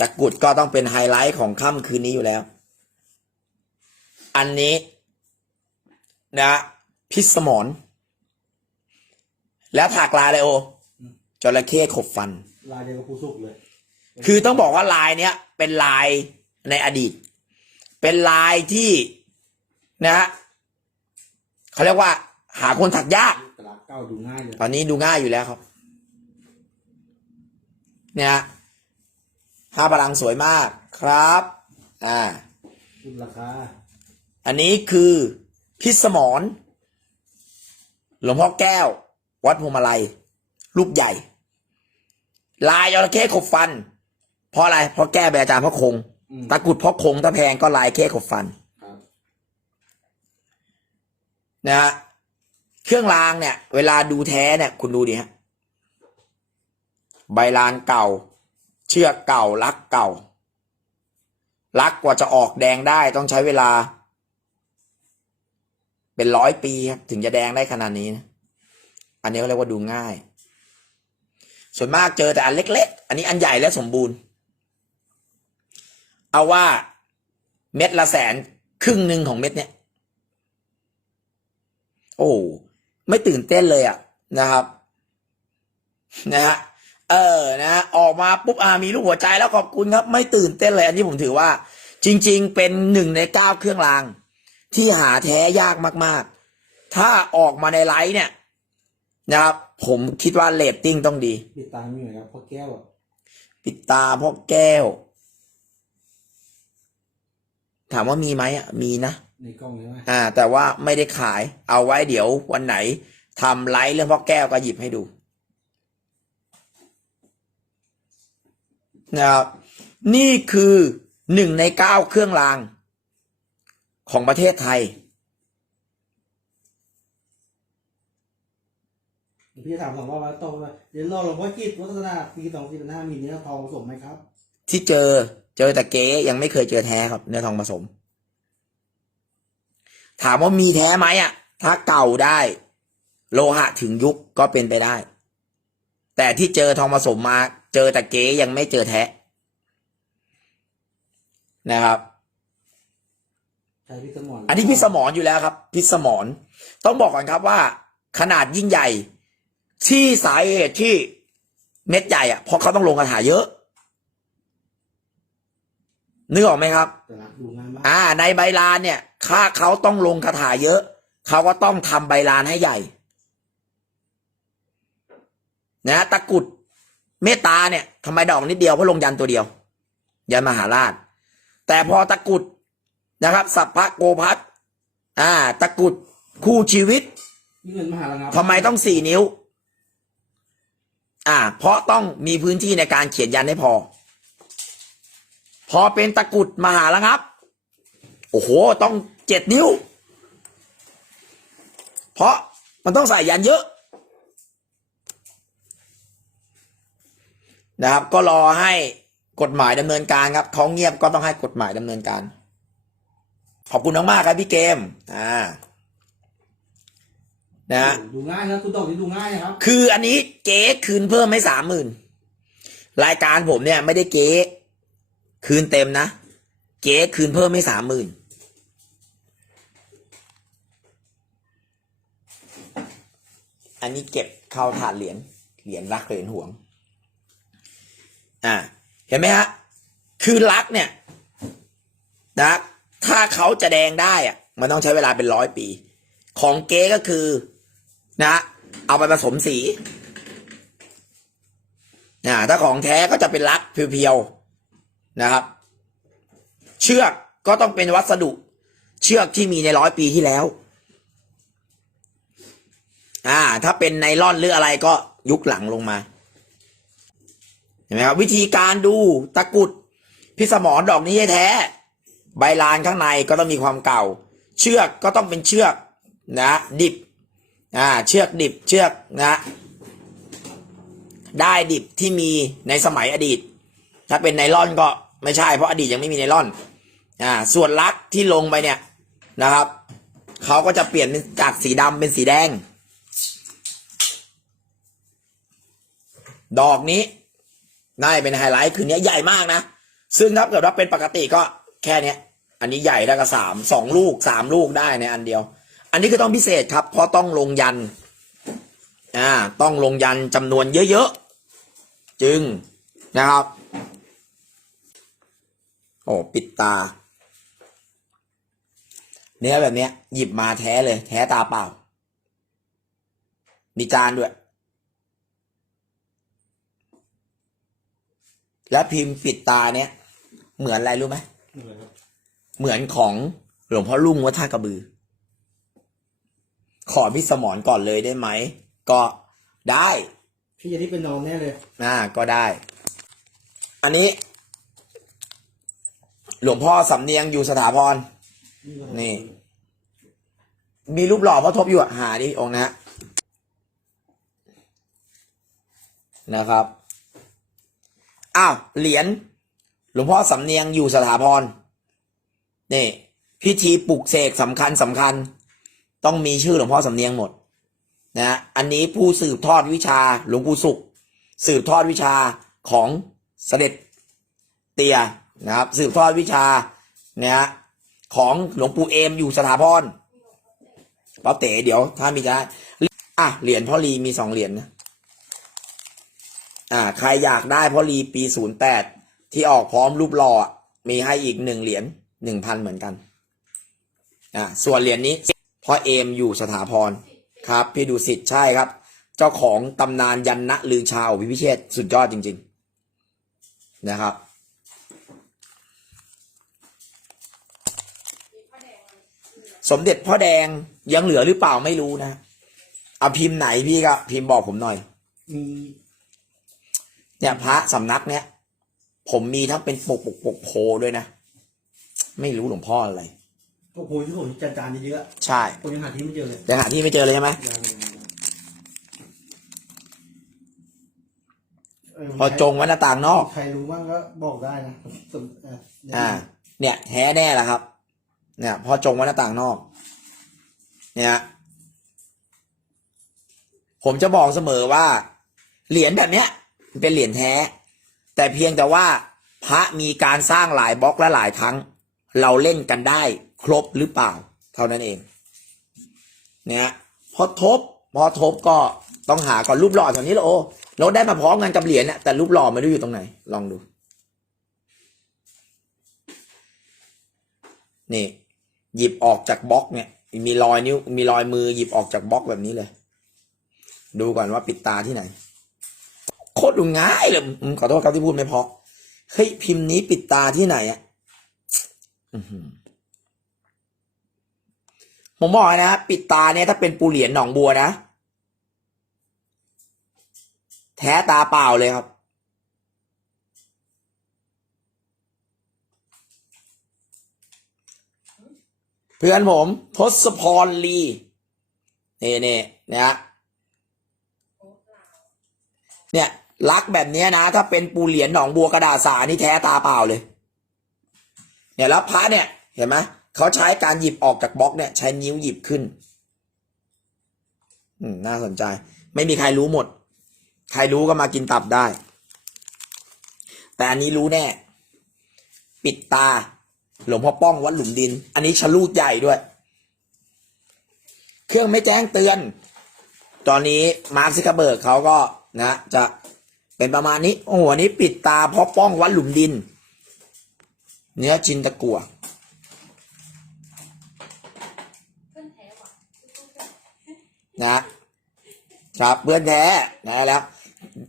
ตะกรุดก็ต้องเป็นไฮไลท์ของค่ำคืนนี้อยู่แล้ว อันนี้นะพิษสมรแล้วถากลายเลยโอจระเข้ขบฟัน ลายเดียวกับผู้สุกเลย คือต้องบอกว่าลายเนี้ยเป็นลายในอดีต เป็นลายที่นะฮะเขาเรียกว่า หาคนถักยาก ตลาดเก้าดูง่ายเลย ตอนนี้ดูง่ายอยู่แล้วครับ เนี่ยฮะ ห้าพลังสวยมากครับอ่าขึ้นราคาอันนี้คือพิษสมรหลวงพ่อแก้ว วัดพวงมาลัยรูปใหญ่ ลายจระเข้ขบฟัน เพราะอะไร เพราะแก้แบบอาจารย์พ่อคงอืมตะกรุดพ่อคงตะแพงก็ลายเข้ขบฟันครับนะฮะเครื่องรางเนี่ย เวลาดูแท้เนี่ย คุณดูดิฮะ ใบลานเก่า เชือกเก่าลักเก่าลักกว่าจะออกแดงได้ต้องใช้เวลา เป็นร้อยปีครับถึงจะแดงได้ขนาดนี้นะอันนี้เขาเรียกว่าดูง่าย ส่วนมากเจอแต่อันเล็ก ๆ อันนี้อันใหญ่และสมบูรณ์ เอาว่าเม็ดละแสนครึ่งหนึ่งของเม็ดเนี่ย โอ้ไม่ตื่นเต้นเลยอะนะครับ นะฮะ เออนะฮะออกมาปุ๊บอ่ามีลูกหัวใจแล้วขอบคุณครับ ไม่ตื่นเต้นเลยอันนี้ผมถือว่า จริง ๆ เป็นหนึ่งในเก้าเครื่องราง ที่หาแท้ยากมาก ๆ ถ้าออกมาในไลฟ์เนี่ยนะครับผมคิดว่าเรตติ้งต้องดี ปิดตามีไหมครับพ่อแก้วอะปิดตาพ่อแก้ว ถามว่ามีไหมอะมีนะ ในกล้องใช่ไหมอ่า แต่ว่าไม่ได้ขายเอาไว้เดี๋ยววันไหนทำไลฟ์เรื่องพ่อแก้วก็หยิบให้ดู นะครับนี่คือหนึ่งในเก้าเครื่องราง ของประเทศไทย พี่จะถามสองรอบแล้วตอบว่าเรียนรอหลวงพ่อจิตวัฒนาปีสองสี่ห้ามีเนื้อทองผสมไหมครับ ที่เจอเจอแต่เก๊ยังไม่เคยเจอแท้ครับเนื้อทองผสม ถามว่ามีแท้ไหมอะ ถ้าเก่าได้ โลหะถึงยุคก็เป็นไปได้ แต่ที่เจอทองผสมมา เจอแต่เก๊ยังไม่เจอแท้นะครับใช้พิสมรอันนี้พิสมรอยู่แล้วครับ พิสมรต้องบอกก่อนครับว่า ขนาดยิ่งใหญ่ ที่สาเหตุที่เม็ดใหญ่อะเพราะเขาต้องลงคาถาเยอะนึกออกไหมครับแต่ละดูง่ายมากอ่า ในใบลานเนี่ยถ้าเขาต้องลงคาถาเยอะ เขาก็ต้องทำใบลานให้ใหญ่ นะตะกรุด เมตตาเนี่ยทำไมดอกนิดเดียวเพราะลงยันตัวเดียว ยันมหาราช แต่พอตะกรุดนะครับ สัพพะโกพัทอ่า ตะกรุดคู่ชีวิตนี่เงินมหาลังทำไมต้องสี่นิ้ว อ่า เพราะต้องมีพื้นที่ในการเขียนยันให้พอ พอเป็นตะกรุดมหาแล้วครับ โอ้โห ต้องเจ็ดนิ้ว เพราะมันต้องใส่ยันเยอะ นะครับ ก็รอให้กฎหมายดำเนินการครับเขาเงียบก็ต้องให้กฎหมายดำเนินการ ขอบคุณมากๆครับพี่เกมอ่านะฮะดูง่ายนะคุณดอกนี่ดูง่ายนะครับ คืออันนี้เก๊คืนเพิ่มให้สามหมื่นรายการผมเนี่ยไม่ได้เก๊คืนเต็มนะ เก๊คืนเพิ่มให้สามหมื่นอันนี้เก็บเข้าถาดเหรียญเหรียญรักเหรียญห่วง อ่าเห็นไหมฮะคือรักเนี่ยนะถ้าเขาจะแดงได้อะมันต้องใช้เวลาเป็นร้อยปี ของเก๊ก็คือนะเอาไปผสมสีนะถ้าของแท้ก็จะเป็นลักเพียวๆนะครับ เชือกก็ต้องเป็นวัสดุ เชือกที่มีในร้อยปีที่แล้ว อ่า ถ้าเป็นไนล่อนหรืออะไรก็ยุคหลังลงมา เห็นไหมครับวิธีการดูตะกุดพิสมรดอกนี้ให้แท้ ใบลานข้างในก็ต้องมีความเก่า เชือกก็ต้องเป็นเชือกนะดิบอ่าเชือกดิบเชือกนะได้ดิบที่มีในสมัยอดีต ถ้าเป็นไนลอนก็ไม่ใช่เพราะอดีตยังไม่มีไนลอนอ่าส่วนลักที่ลงไปเนี่ยนะครับเขาก็จะเปลี่ยนจากสีดำเป็นสีแดง ดอกนี้ น่าเป็นไฮไลท์คืนนี้ใหญ่มากนะ ซึ่งถ้าเกิดว่าเป็นปกติก็แค่เนี้ย อันนี้ใหญ่ได้ก็สามสองลูกสามลูกได้ในอันเดียว อันนี้คือต้องพิเศษครับ เพราะต้องลงยันอ่าต้องลงยันจำนวนเยอะๆ จึงนะครับ โอ้ปิดตา เนื้อแบบเนี้ย หยิบมาแท้เลย แท้ตาเปล่า มีจานด้วย และพิมพ์ปิดตาเนี้ยเหมือนอะไรรู้ไหมเหมือนครับเหมือนของหลวงพ่อลุ่งวัดท่ากระบือ ขอพี่สมรก่อนเลยได้ไหม ก็ได้พี่จะที่เป็นนอนแน่เลยอ่าก็ได้ อันนี้ หลวงพ่อสำเนียงอยู่สถาพร นี่ มีรูปหล่อพ่อทบอยู่อะหาดิองค์นะฮะนะครับ อ้าวเหรียญหลวงพ่อสำเนียงอยู่สถาพรนี่พิธีปลุกเสกสำคัญสำคัญ ต้องมีชื่อหลวงพ่อสำเนียงหมดนะฮะอันนี้ผู้สืบทอดวิชาหลวงปู่สุข สืบทอดวิชาของเสด็จเตียนะครับสืบทอดวิชาเนี่ยฮะของหลวงปู่เอมอยู่สถาพรป้าเต๋เดี๋ยวถ้ามีจะอะเหรียญพ่อลีมีสองเหรียญนะ อ่า ใครอยากได้พ่อลีปีศูนย์แปดที่ออกพร้อมรูปหล่ออะมีให้อีกหนึ่งเหรียญหนึ่งพันเหมือนกัน อ่า ส่วนเหรียญนี้พ่อเอมอยู่สถาพรครับ พี่ดูสิทธิ์ใช่ครับ เจ้าของตำนานยันนะลือชาววิพิเชษสุดยอดจริง ๆ นะครับสมเด็จพ่อแดงยังเหลือหรือเปล่าไม่รู้นะ เอาพิมพ์ไหนพี่ก็พิมพ์บอกผมหน่อย มี เนี่ยพระสำนักเนี้ยผมมีทั้งเป็นปกปกปกโพด้วยนะ ไม่รู้หลวงพ่ออะไรพวกโพยที่ผมจานจานเยอะใช่ๆผมยังหาที่ไม่เจอเลยยังหาที่ไม่เจอเลยใช่ไหมยังเออพอจงไว้หน้าต่างนอก ใครรู้บ้างก็บอกได้นะสมเอ่ออ่า เนี่ย แท้แน่แหละครับ เนี่ย พอจงไว้หน้าต่างนอก เนี่ย ผมจะบอกเสมอว่า เหรียญแบบเนี้ยมัน เป็นเหรียญแท้ แต่เพียงแต่ว่าพระมีการสร้างหลายบล็อกและหลายครั้ง เราเล่นกันได้ครบหรือเปล่า เท่านั้นเองเนี่ยพอทบพอทบก็ต้องหาก่อนรูปหล่อแถวนี้แหละโอ้เราได้มาพร้อมกันกับเหรียญน่ะแต่รูปหล่อไม่รู้อยู่ตรงไหน ลองดู นี่ หยิบออกจากบล็อกเนี่ย มีรอยนิ้วมีรอยมือหยิบออกจากบล็อกแบบนี้เลย ดูก่อนว่าปิดตาที่ไหน ตรดูง่ายเลยอืมขอโทษครับที่พูดไม่พอเฮ้ยพิมพ์นี้ปิดตาที่ไหนอะผมบอกนะปิดตาเนี่ยถ้าเป็นปูเหรียญหนองบัวนะ แท้ตาเปล่าเลยครับเพื่อนผมทศพรลีนี่นี่นะเนี่ย ลักแบบเนี้ยนะ ถ้าเป็นปูเหรียญหนองบัวกระดาษสานี่แท้ตาเปล่าเลย เนี่ยแล้วพระเนี่ย เห็นไหมเขาใช้การหยิบออกจากบล็อกเนี่ย ใช้นิ้วหยิบขึ้น อืมน่าสนใจ ไม่มีใครรู้หมด ใครรู้ก็มากินตับได้ แต่อันนี้รู้แน่ ปิดตา หลวงพ่อป้องวัดหลุมดิน อันนี้ชะลูดใหญ่ด้วย เครื่องไม่แจ้งเตือน ตอนนี้มาร์คซิกาเบิร์กเขาก็นะ จะ เป็นประมาณนี้ โอ้โหนี้ปิดตาเพ่อป้องวัดหลุมดิน เนื้อจินตะกัวนะครับเพื่อนแท้นะแล้ว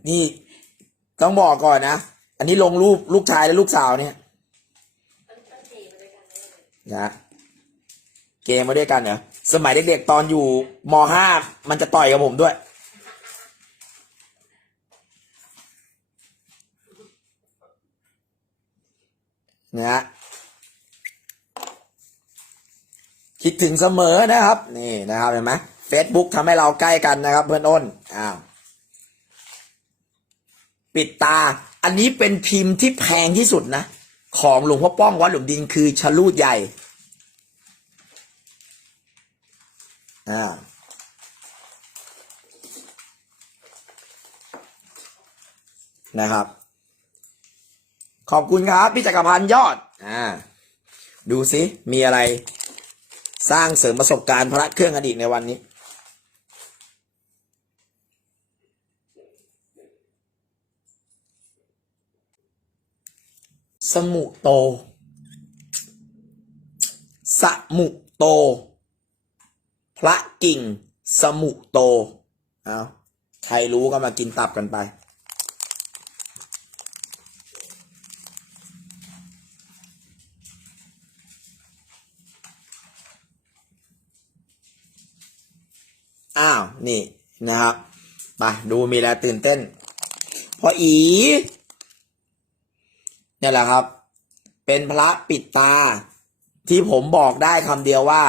นี่ต้องบอกก่อนนะ อันนี้ลงรูปลูกชายและลูกสาวเนี่ยนะเกมมาด้วยกันเหรอสมัยเด็กๆตอนอยู่มห้ามันจะต่อยกับผมด้วย นะฮะคิดถึงเสมอนะครับ นี่นะครับเห็นไหมเฟซบุ๊กทำให้เราใกล้กันนะครับ เพื่อนอ้นอ้าวปิดตา อันนี้เป็นพิมพ์ที่แพงที่สุดนะ ของหลวงพ่อป้องวัดหลุมดินคือชะลูดใหญ่อ่านะครับ ขอบคุณครับพี่จักรพันธ์ยอด อ่า ดูสิมีอะไร สร้างเสริมประสบการณ์พระเครื่องอดีตในวันนี้ สมุโต สมุโต พระกิ่ง สมุโต เอาใครรู้ก็มากินตับกันไป อ้าว นี่นะครับไปดูมีอะไรตื่นเต้น พออีเนี่ยแหละครับ เป็นพระปิดตา ที่ผมบอกได้คำเดียวว่า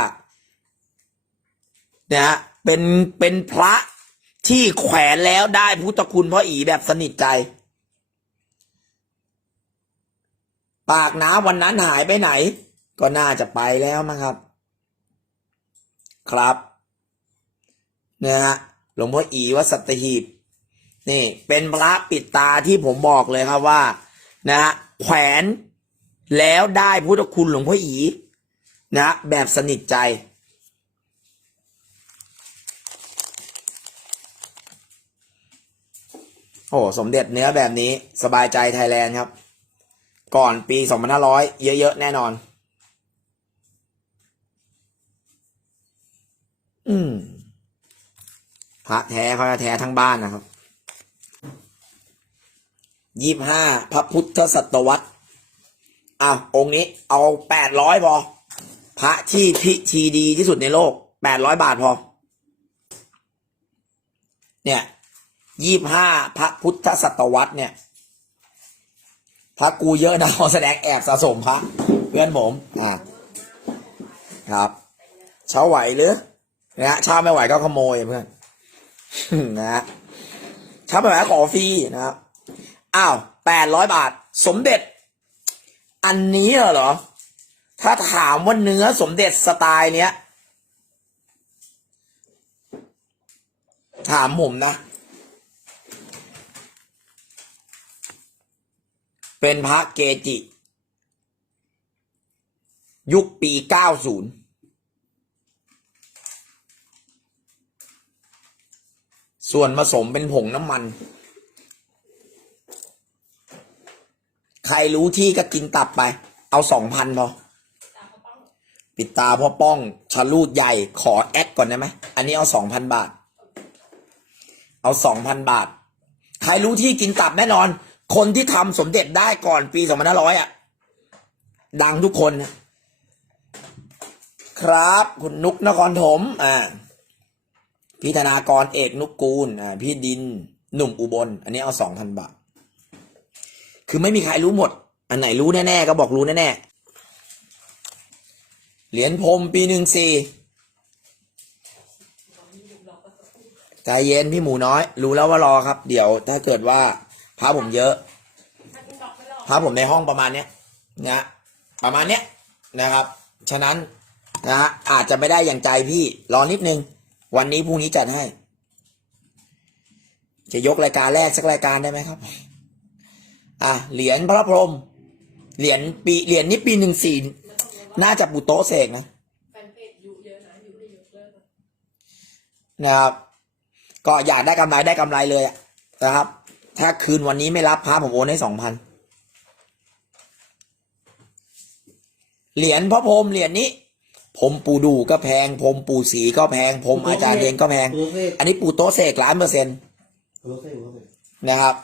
เนี่ยฮะเป็นเป็นพระที่แขวนแล้วได้พุทธคุณพ่ออีแบบสนิทใจ ปากน้ำวันนั้นหายไปไหน ก็น่าจะไปแล้วมั้งครับ ครับ นะฮะหลวงพ่ออีวัดสัตหีบนี่เป็นพระปิดตาที่ผมบอกเลยครับว่านะฮะแขวนแล้วได้พุทธคุณหลวงพ่ออีนะฮะแบบสนิทใจ โอ้สมเด็จเนื้อแบบนี้สบายใจไทยแลนด์ครับ ก่อนปี 2500 เยอะ ๆ แน่นอน อืม พระแท้เขาจะแท้ทั้งบ้านนะครับยี่ห้าพระพุทธศตวรรษอ้าวองค์นี้เอาแปดร้อยพอ พระที่พิธีดีที่สุดในโลกแปดร้อยบาทพอ เนี่ยยี่ห้าพระพุทธศตวรรษเนี่ย พระกูเยอะนะแสดงแอบสะสมพระ เพื่อนผม อ่าครับเช้าไหวหรือนะฮะเช้าไม่ไหวก็ขโมยเพื่อน นะฮะช้าไม่ไหวก็ขอฟรีนะครับอ้าวแปดร้อยบาท สมเด็จ อันนี้เหรอ ถ้าถามว่าเนื้อสมเด็จสไตล์เนี้ย ถามผมนะ เป็นพระเกจิ ยุคปีเก้าศูนย์ ส่วนผสมเป็นผงน้ำมัน ใครรู้ที่ก็กินตับไป เอาสองพันพอปิดตาพ่อป้องชะลูดใหญ่ขอแอดก่อนได้ไหม อันนี้เอาสองพันบาท เอาสองพันบาท ใครรู้ที่กินตับแน่นอน คนที่ทำสมเด็จได้ก่อนปีสองพันห้าร้อยอะ ดังทุกคน ครับ คุณนุกนครถม อ่า พี่ธนากรเอกนุกกูลอ่าพี่ดินหนุ่มอุบล อันนี้เอาสองพันบาท คือไม่มีใครรู้หมด อันไหนรู้แน่ๆก็บอกรู้แน่ๆเหรียญพรมปีหนึ่งสี่ใจเย็นพี่หมูน้อย รู้แล้วว่ารอครับ เดี๋ยวถ้าเกิดว่าพระผมเยอะพระผมในห้องประมาณเนี้ยนะประมาณเนี้ยนะครับ ฉะนั้นนะฮะอาจจะไม่ได้อย่างใจพี่รอนิดนึง วันนี้พรุ่งนี้จัดให้ จะยกรายการแรกสักรายการได้ไหมครับ อะเหรียญพระพรหมเหรียญปีเหรียญนี้ปีหนึ่งสี่น่าจะปุโตเสกนะนะครับ ก็อยากได้กำไรได้กำไรเลยนะครับ ถ้าคืนวันนี้ไม่รับพระผมโอนให้สองพันเหรียญพระพรหมเหรียญนี้ ผมปูดูก็แพง ผมปูสีก็แพง ผมอาจารย์เรียนก็แพงโปรเซสอันนี้ปูโตะเสกล้านเปอร์เซ็นต์โปรเซสโปรเซสนะครับ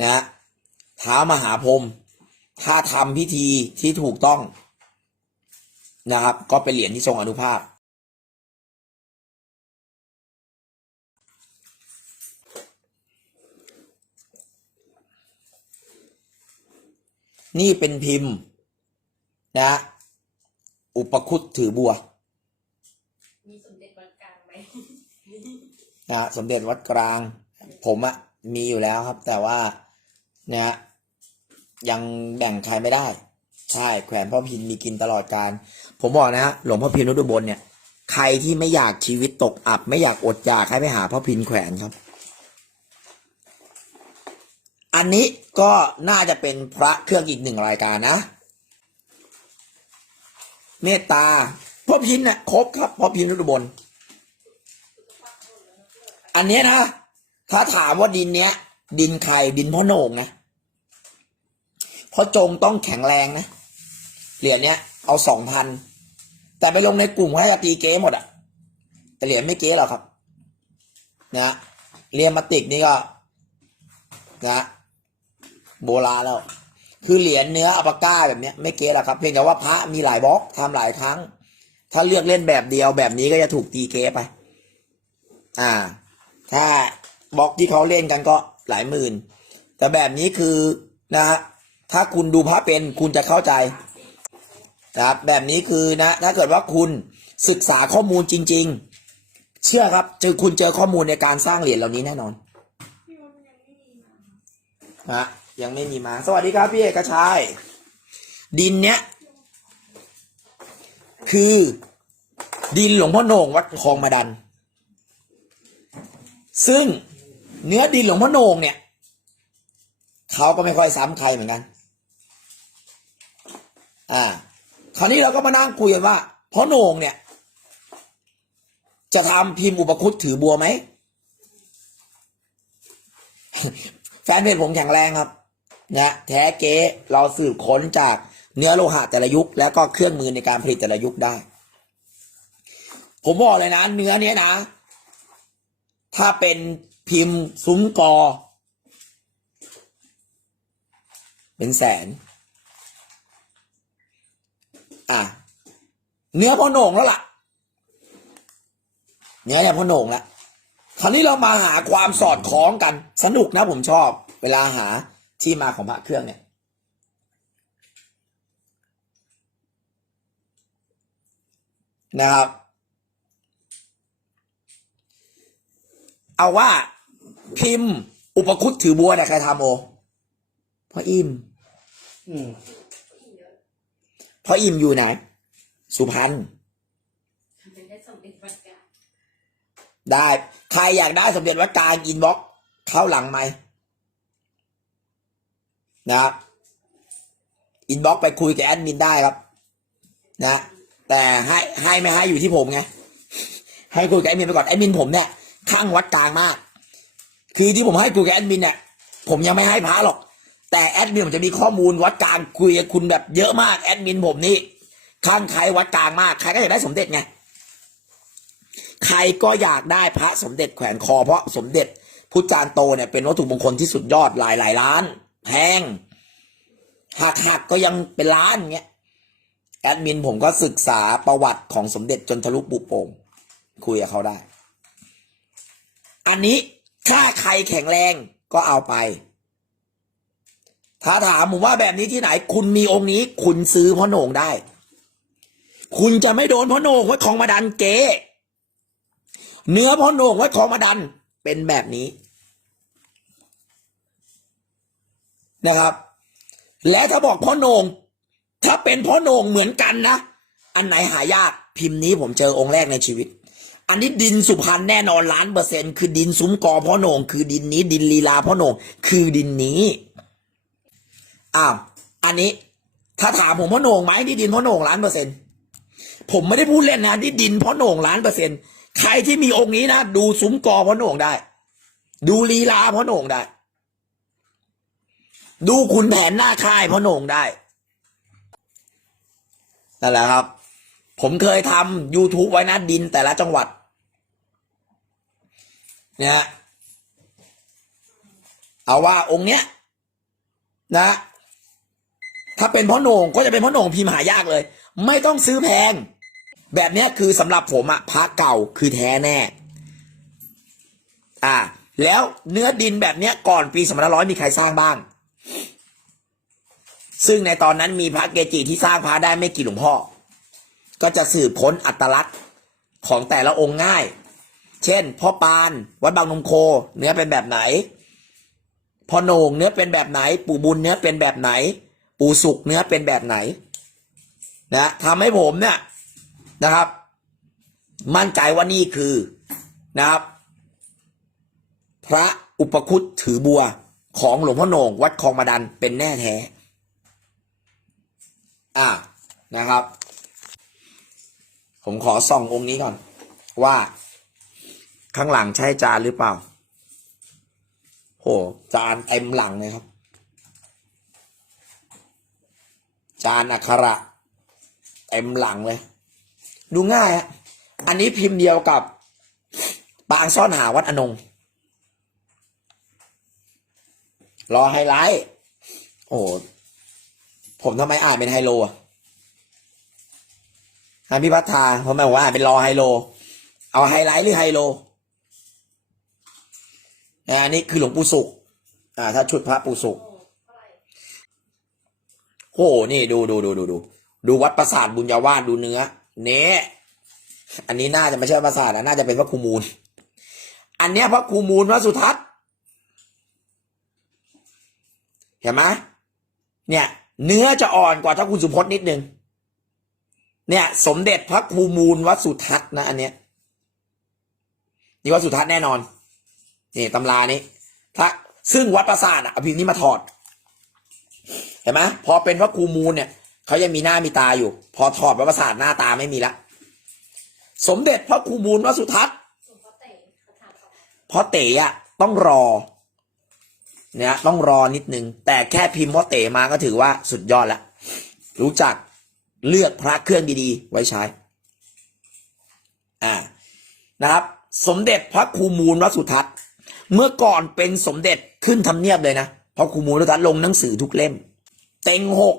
นะฮะเท้ามหาพรหมถ้าทำพิธีที่ถูกต้องนะครับ ก็เป็นเหรียญที่ทรงอนุภาพ นี่เป็นพิมพ์ นะฮะอุปคุตถือบัว มีสมเด็จวัดกลางไหมนะฮะสมเด็จวัดกลาง ผมอะมีอยู่แล้วครับ แต่ว่านะฮะยังแบ่งใครไม่ได้ ใช่แขวนพ่อพินมีกินตลอดการ ผมบอกนะฮะหลวงพ่อพินนุดุบลเนี่ย ใครที่ไม่อยากชีวิตตกอับ ไม่อยากอดอยากให้ไปหาพ่อพินแขวนครับ อันนี้ก็น่าจะเป็นพระเครื่องอีกหนึ่งรายการนะ เมตตาพ่อพินน่ะครบครับพ่อพินรุบลอันนี้นะถ้าถามว่าดินเนี้ย ดินใครดินพ่อโหน่งนะเพราะจงต้องแข็งแรงนะเหรียญเนี้ยเอาสองพันแต่ไปลงในกลุ่มให้กับตีเก๊หมดอะแต่เหรียญไม่เก๊หรอกครับ นะเรียนมาติกนี่ก็ นะโบราณแล้ว คือเหรียญเนื้ออัปก้าแบบเนี้ยไม่เก๊หรอกครับเพียงแต่ว่าพระมีหลายบล็อกทำหลายครั้ง ถ้าเลือกเล่นแบบเดียวแบบนี้ก็จะถูกตีเก๊ไป อ่า ถ้าบล็อกที่เขาเล่นกันก็หลายหมื่น แต่แบบนี้คือนะฮะถ้าคุณดูพระเป็นคุณจะเข้าใจนะครับแบบนี้คือนะ ถ้าเกิดว่าคุณศึกษาข้อมูลจริง ๆ เชื่อครับเจอคุณเจอข้อมูลในการสร้างเหรียญเหล่านี้แน่นอน นะยังไม่มีมา สวัสดีครับพี่เอกชัย ดินเนี้ย คือ ดินหลวงพ่อโหน่งวัดคลองมาดัน ซึ่งเนื้อดินหลวงพ่อโหน่งเนี่ยเขาก็ไม่ค่อยซ้ำใครเหมือนกัน อ่า คราวนี้เราก็มานั่งคุยกันว่าพ่อโหน่งเนี่ย จะทำพิมพ์อุปคุตถือบัวไหม แฟนเพจผมแข็งแรงครับนะแท้เก๊เราสืบค้นจากเนื้อโลหะแต่ละยุค แล้วก็เครื่องมือในการผลิตแต่ละยุคได้ ผมบอกเลยนะ เนื้อเนี้ยนะ ถ้าเป็นพิมพ์ซุ้มกอ เป็นแสน อะ เนื้อพ่อโหน่งแล้วล่ะ เนื้อเนี่ยพ่อโหน่งแล้ว คราวนี้เรามาหาความสอดคล้องกัน สนุกนะผมชอบ เวลาหาที่มาของพระเครื่องเนี่ยนะครับ เอาว่าพิมพ์ อุปคุตถือบัวเนี่ยใครทำโอพ่ออิ่มอืมพ่ออิ่มอยู่ไหนสุพรรณทำเป็นได้ ใครอยากได้สมเด็จวัดกลางอินบ็อกเข้าหลังไหมนะครับอินบ็อกไปคุยกับแอดมินได้ครับ นะ แต่ให้ให้ไม่ให้อยู่ที่ผมไงให้คุยกับแอดมินไปก่อนแอดมินผมเนี่ยข้างวัดกลางมาก คือที่ผมให้คุยกับแอดมินเนี่ยผมยังไม่ให้พระหรอก แต่แอดมินผมจะมีข้อมูลวัดกลางคุยกับคุณแบบเยอะมากแอดมินผมนี่ข้างใครวัดกลางมากใครก็อยากได้สมเด็จไง ใครก็อยากได้พระสมเด็จแขวนคอ เพราะสมเด็จพุทธจารย์โตเนี่ยเป็นวัตถุมงคลที่สุดยอดหลายหลายล้านแพงหักหักก็ยังเป็นล้านเงี้ยแอดมินผมก็ศึกษาประวัติของสมเด็จจนทะลุปุโป่งคุยกับเขาได้ อันนี้ถ้าใครแข็งแรงก็เอาไป ถ้าถามผมว่าแบบนี้ที่ไหน คุณมีองค์นี้ คุณซื้อพ่อโหน่งได้ คุณจะไม่โดนพ่อโหน่งไว้ของมาดันเก๋ เนื้อพ่อโหน่งไว้ของมาดันเป็นแบบนี้นะครับ และถ้าบอกพ่อโหน่งถ้าเป็นพ่อโหน่งเหมือนกันนะ อันไหนหายากพิมพ์นี้ผมเจอองค์แรกในชีวิต อันนี้ดินสุพรรณแน่นอนล้านเปอร์เซ็นต์คือดินซุ้มกอพ่อโหน่งคือดินนี้ ดินลีลาพ่อโหน่งคือดินนี้อ้าวอันนี้ถ้าถามผมพ่อโหน่งไหมนี่ดินพ่อโหน่งล้านเปอร์เซ็นต์ผมไม่ได้พูดเล่นนะที่ดินพ่อโหน่งล้านเปอร์เซ็นต์ ใครที่มีองค์นี้นะ ดูซุ้มกอพ่อโหน่งได้ ดูลีลาพ่อโหน่งได้ ดูขุนแผนหน้าค่ายพ่อโหน่งได้นั่นแหละครับ ผมเคยทำ YouTube ไว้นะดินแต่ละจังหวัด เนี่ยเอาว่าองค์เนี้ย นะ ถ้าเป็นพ่อโหน่งก็จะเป็นพ่อโหน่งพิมพ์หายากเลย ไม่ต้องซื้อแพง แบบนี้คือสำหรับผมอะพระเก่าคือแท้แน่ อ่า แล้วเนื้อดินแบบเนี้ยก่อนปีสองพันร้อยมีใครสร้างบ้าง ซึ่งในตอนนั้นมีพระเกจิที่สร้างพระได้ไม่กี่หลวงพ่อ ก็จะสืบค้นอัตลักษณ์ของแต่ละองค์ง่าย เช่น พ่อปานวัดบางนมโค เนื้อเป็นแบบไหน พ่อโหนงเนื้อเป็นแบบไหน ปู่บุญเนื้อเป็นแบบไหน ปู่สุกเนื้อเป็นแบบไหน นะทำให้ผมเนี่ย นะครับ มั่นใจว่านี่คือนะครับ พระอุปคุตถือบัวของหลวงพ่อโหน่งวัดคลองมาดันเป็นแน่แท้ อ่านะครับ ผมขอส่ององค์นี้ก่อน ว่า ข้างหลังใช่จานหรือเปล่า โหจานเต็มหลังเลยครับ จานอักขระเต็มหลังเลย ดูง่ายอะอันนี้พิมพ์เดียวกับปางซ่อนหาวัดอนง รอไฮไลท์ โอ้โหผมทำไมอ่านเป็นไฮโลอะฮะพี่พัฒนาผมหมายว่าอ่านเป็นรอไฮโล เอาไฮไลท์หรือไฮโลอันนี้คือหลวงปู่สุข อ่า ถ้าชุดพระปู่สุขโอ้โหนี่ดูดูดูดูดูดูวัดประสาทบุญญาวาสดูเนื้อ เนี้อันนี้น่าจะไม่ใช่ประสาทนะน่าจะเป็นพระครูมูล อันเนี้ยพระครูมูลวัดสุทัศน์เห็นไหมเนี่ย เนื้อจะอ่อนกว่าถ้าคุณสุพจน์นิดนึงเนี่ย สมเด็จพระครูมูลวัดสุทัศน์นะอันเนี้ยนี่วัดสุทัศน์แน่นอนนี่ตำรานี้ถ้าซึ่งวัดประสาทอะอาพินี้มาถอด เห็นไหมพอเป็นพระครูมูลเนี่ย เขายังมีหน้ามีตาอยู่ พอถอดวัดประสาทหน้าตาไม่มีละ สมเด็จพระครูมูลวัสุทัศน์หลวงพ่อเพราะเต๋อะต้องรอเนี่ยต้องรอนิดนึง แต่แค่พิมพ์พ่อเต๋มาก็ถือว่าสุดยอดแล้วรู้จักเลือกพระเครื่องดีๆ ไว้ใช้ อ่านะครับ สมเด็จพระครูมูลวัสุทัศน์ เมื่อก่อนเป็นสมเด็จขึ้นทำเนียบเลยนะเพราะครูมูลวัสุทัศน์ลงหนังสือทุกเล่ม เต็งหก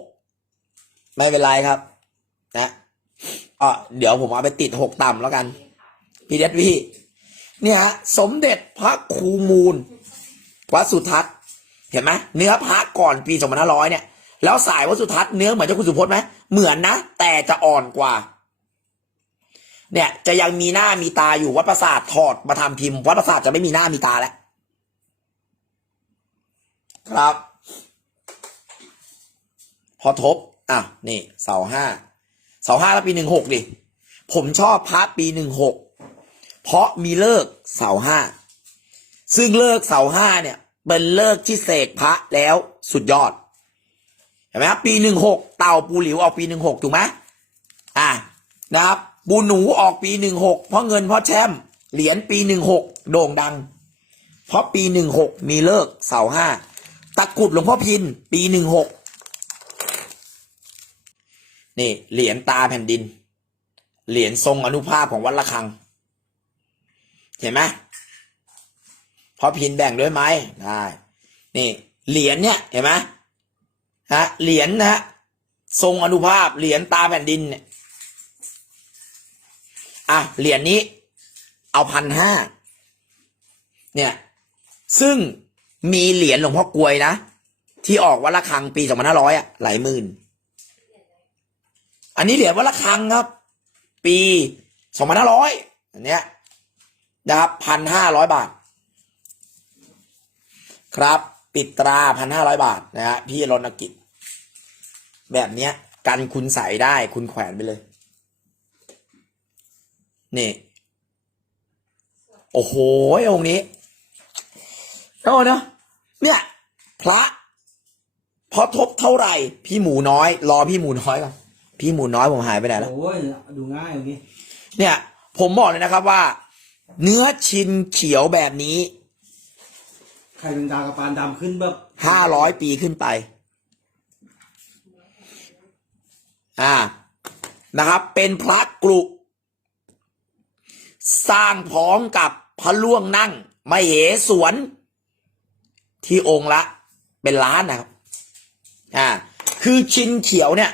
ไม่เป็นไรครับ นะอะเดี๋ยวผมเอาไปติดหกต่ำแล้วกัน พี่เดชพี่ เนี่ย สมเด็จพระครูมูลวัดสุทัศน์เห็นไหมเนื้อพระก่อนปีสองพันห้าร้อยเนี่ย แล้วสายวัดสุทัศน์เนื้อเหมือนเจ้าคุณสุพจน์ไหมเหมือนนะ แต่จะอ่อนกว่า เนี่ยจะยังมีหน้ามีตาอยู่วัดประสาทถอดมาทำพิมพ์วัดประสาทจะไม่มีหน้ามีตาแล้วครับ พอทบ อะนี่เสาห้าเสาห้าแล้วปีหนึ่งหกดิผมชอบพระปีหนึ่งหกเพราะมีเลิกเสาห้าซึ่งเลิกเสาห้าเนี่ย เป็นเลิกที่เสกพระแล้วสุดยอดเห็นไหมครับปีหนึ่งหกเต่าปูหลิวออกปีหนึ่งหกถูกไหมอะนะครับปูหนูออกปีหนึ่งหกเพราะเงินเพราะแชมป์เหรียญปีหนึ่งหกโด่งดัง เพราะปีหนึ่งหกมีเลิกเสาห้าตะกรุดหลวงพ่อพิน ปีหนึ่งหก นี่เหรียญตาแผ่นดิน เหรียญทรงอนุภาพของวัดระฆัง เห็นไหมพอพินแบ่งด้วยไหมได้นี่เหรียญเนี่ยเห็นไหมฮะเหรียญนะฮะทรงอนุภาพเหรียญตาแผ่นดินเนี่ยอะเหรียญนี้ เอาพันห้าเนี่ยซึ่งมีเหรียญหลวงพ่อกลวยนะ ที่ออกวัดระฆังปีสองพันห้าร้อยอะหลายหมื่น อันนี้เหรียญวัดระฆังครับ ปีสองพันห้าร้อยอันเนี้ยนะครับพันห้าร้อยบาท ครับ ปิดตราพันห้าร้อยบาทนะฮะพี่รณกิจ แบบเนี้ย กันคุณใส่ได้คุณแขวนไปเลย นี่ โอ้โหองค์นี้โอ้เนอะเนี่ย พระพอทบเท่าไหร่ พี่หมูน้อย รอพี่หมูน้อยก่อน พี่หมูน้อยผมหายไปไหนแล้ว โอ้ยดูง่ายอย่างนี้ เนี่ย ผมบอกเลยนะครับว่า เนื้อชินเขียวแบบนี้ใครเป็นดาวกระปานดำขึ้นแบบห้าร้อยปีขึ้นไป อ่า นะครับ เป็นพระกลุสร้างพร้อมกับพระล่วงนั่งมเหสวน ที่องค์ละ เป็นล้านนะครับ อ่า คือชินเขียวเนี่ย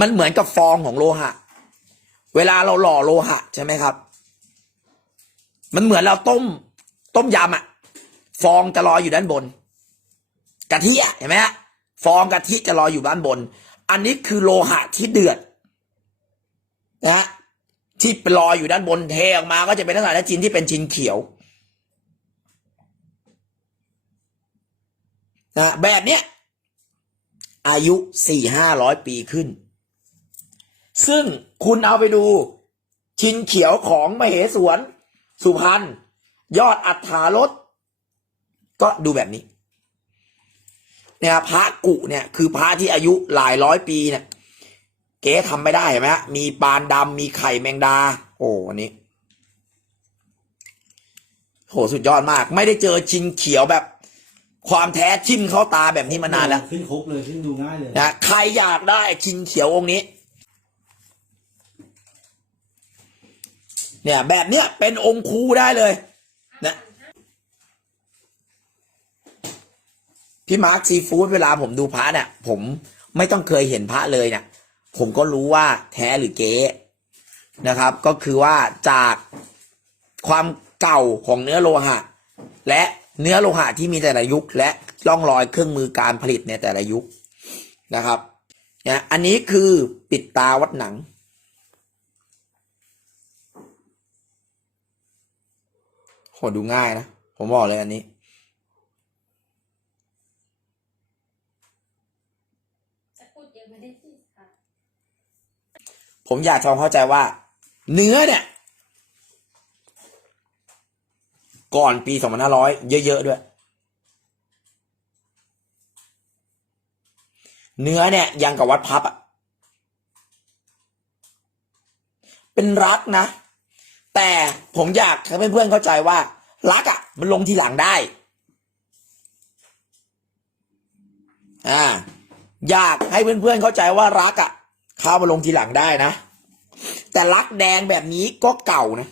มันเหมือนกับฟองของโลหะ เวลาเราหล่อโลหะใช่ไหมครับ มันเหมือนเราต้ม ต้มยำอะฟองจะลอยอยู่ด้านบนกะทิเห็นไหมฮะฟองกะทิจะลอยอยู่ด้านบน อันนี้คือโลหะที่เดือดนะฮะที่ลอยอยู่ด้านบนเทออกมา ก็จะเป็นลักษณะจินที่เป็นจินเขียวนะแบบเนี้ยอายุสี่ห้าร้อยปีขึ้น ซึ่งคุณเอาไปดู ชินเขียวของมเหสวน สุพรรณยอดอัฏฐารสก็ดูแบบนี้ เนี่ยพระกุเนี่ย คือพระที่อายุหลายร้อยปีเนี่ย เก๋ทำไม่ได้เห็นไหมฮะมีปานดำมีไข่แมงดา โอ้อันนี้โหสุดยอดมาก ไม่ได้เจอชิงเขียวแบบ ความแท้ชิมเข้าตาแบบนี้มานานแล้ว ขึ้นครบเลยขึ้นดูง่ายเลยนะใครอยากได้ชิงเขียวองค์นี้ เนี่ย แบบเนี้ยเป็นองค์ครูได้เลยนะพี่มาร์คซีฟู้ดเวลาผมดูพระเนี่ย ผมไม่ต้องเคยเห็นพระเลยเนี่ยผมก็รู้ว่าแท้หรือเก๊นะครับ ก็คือว่าจากความเก่าของเนื้อโลหะ และเนื้อโลหะที่มีแต่ละยุค และร่องรอยเครื่องมือการผลิตในแต่ละยุคนะครับเนี่ยอันนี้คือปิดตาวัดหนัง โหดูง่ายนะ ผมบอกเลยอันนี้จะพูดเยอะไม่ได้สิค่ะผมอยากทำความเข้าใจว่า เนื้อเนี่ย ก่อนปี2500เยอะๆด้วย เนื้อเนี่ยยังกับวัดพับอะเป็นรักนะ แต่ผมอยากให้เพื่อนๆเข้าใจว่า รักอะมันลงทีหลังได้ อ่า อยากให้เพื่อนๆเข้าใจว่ารักอะเข้ามาลงทีหลังได้นะ แต่รักแดงแบบนี้ก็เก่านะ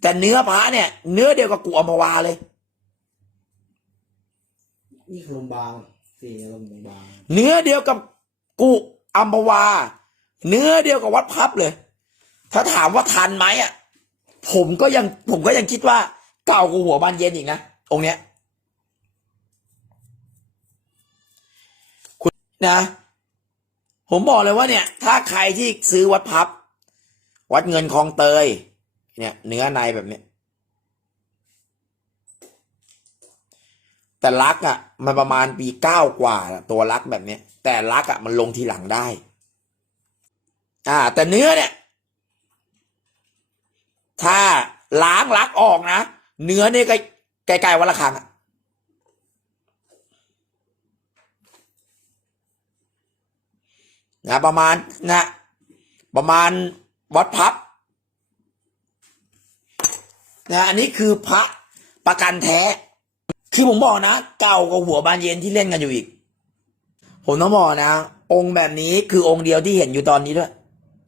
แต่เนื้อพระเนี่ย เนื้อเดียวกับกุอัมพวาเลย นี่คือลมบางสีเนี่ยลมบาง เนื้อเดียวกับกุอัมพวา เนื้อเดียวกับวัดพับเลย ถ้าถามว่าทันไหมอะ ผมก็ยังผมก็ยังคิดว่า เก่ากว่าหัวบานเย็นอีกนะองเนี้ยคุณนะ ผมบอกเลยว่าเนี่ย ถ้าใครที่ซื้อวัดพับ วัดเงินคลองเตย เนี่ย เนื้อในแบบเนี้ยแต่ลักอะ่ะ มันประมาณปีเก้ากว่าตัวลักแบบเนี้ย แต่ลักอะ่ะมันลงทีหลังได้ อ่า แต่เนื้อเนี่ย ถ้าล้างลักออกนะ เนื้อเนี่ยก็ไกลๆวันละครั้งอะนะประมาณนะประมาณวัดพับนะอันนี้คือพระประกันแท้ คือผมบอกนะ เก่ากว่าหัวบานเย็นที่เล่นกันอยู่อีก ผมต้องบอกนะ องค์แบบนี้คือองค์เดียวที่เห็นอยู่ตอนนี้ด้วย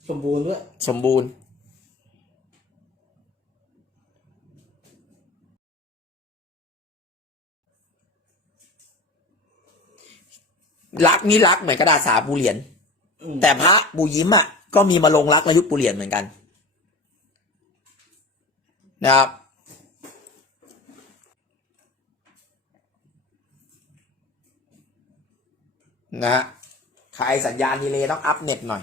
สมบูรณ์ด้วย สมบูรณ์ รักนี้รักเหมือนกระดาษสาปูเหรียญอืมแต่พระปูยิ้มอะก็มีมาลงรักระยุคปูเหรียญเหมือนกัน นะครับ นะฮะใครสัญญาณดีเลย์ต้องอัพเน็ตหน่อย